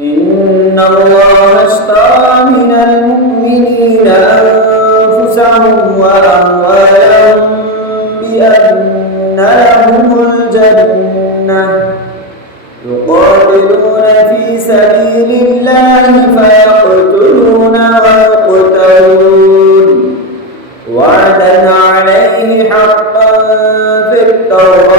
إن الله اشترى من المؤمنين أنفسهم وأموالهم بأن لهم الجنة يقاتلون في سبيل الله فيقتلون ويقتلون وعدا عليه حقا في التوراة